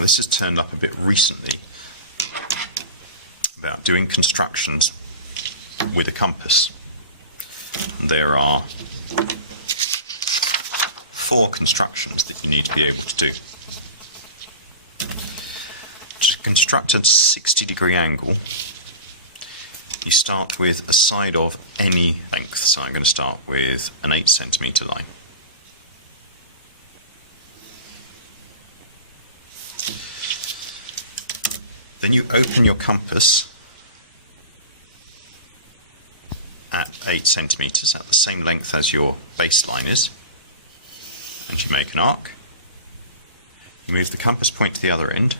Now this has turned up a bit recently about doing constructions with a compass. There are 4 constructions that you need to be able to do. To construct a 60-degree angle, you start with a side of any length. So I'm going to start with an 8 centimetre line. Then you open your compass at 8 centimetres, at the same length as your baseline is, and you make an arc. You move the compass point to the other end,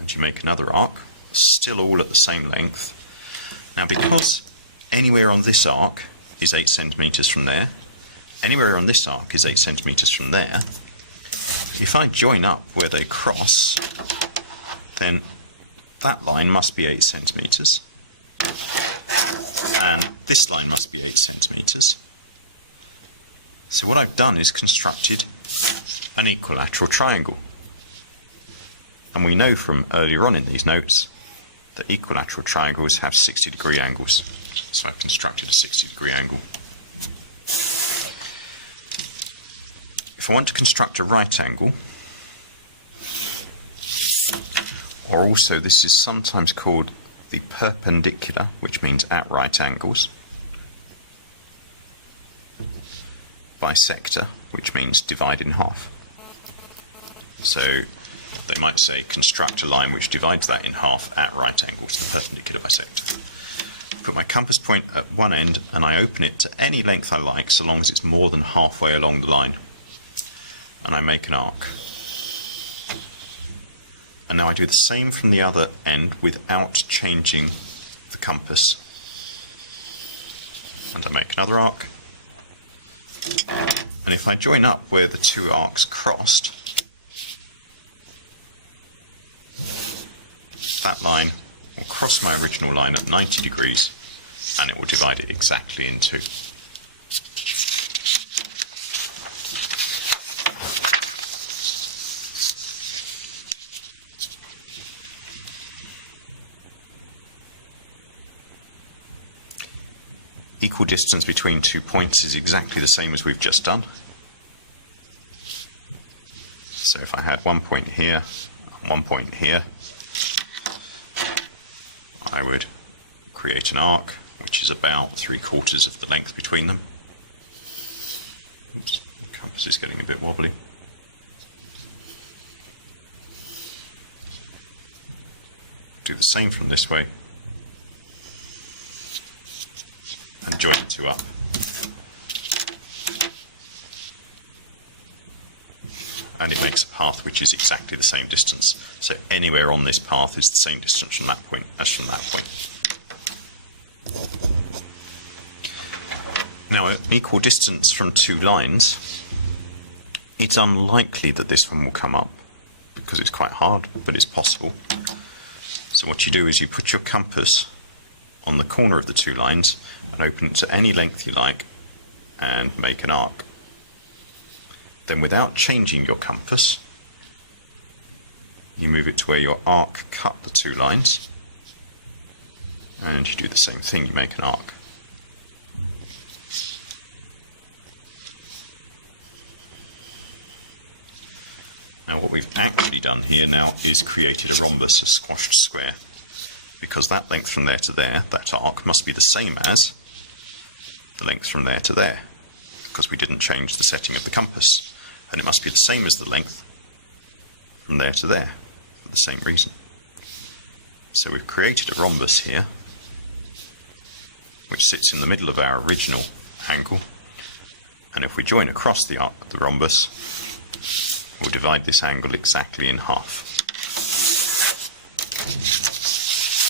and you make another arc, still all at the same length. Now, because anywhere on this arc is 8 centimetres from there, anywhere on this arc is 8 centimetres from there, if I join up where they cross, then that line must be 8 centimetres, and this line must be 8 centimetres. So what I've done is constructed an equilateral triangle. And we know from earlier on in these notes that equilateral triangles have 60-degree angles. So I've constructed a 60-degree angle. If I want to construct a right angle, or also this is sometimes called the perpendicular, which means at right angles, bisector, which means divide in half. So they might say construct a line which divides that in half at right angles, the perpendicular bisector. Put my compass point at one end and I open it to any length I like, so long as it's more than halfway along the line. And I make an arc. And now I do the same from the other end without changing the compass. And I make another arc. And if I join up where the 2 arcs crossed, that line will cross my original line at 90 degrees and it will divide it exactly in 2. Equal distance between 2 points is exactly the same as we've just done. So if I had 1 point here and 1 point here, I would create an arc which is about 3/4 of the length between them. Oops, the compass is getting a bit wobbly. Do the same from this way. And join the 2 up. And it makes a path which is exactly the same distance. So anywhere on this path is the same distance from that point as from that point. Now, at an equal distance from 2 lines, it's unlikely that this one will come up because it's quite hard, but it's possible. So what you do is you put your compass on the corner of the 2 lines and open it to any length you like and make an arc. Then without changing your compass, you move it to where your arc cut the 2 lines, and you do the same thing, you make an arc. Now what we've actually done here now is created a rhombus, a squashed square, because that length from there to there, that arc, must be the same as the length from there to there, because we didn't change the setting of the compass. And it must be the same as the length from there to there, for the same reason. So we've created a rhombus here, which sits in the middle of our original angle, and if we join across the rhombus, we'll divide this angle exactly in half.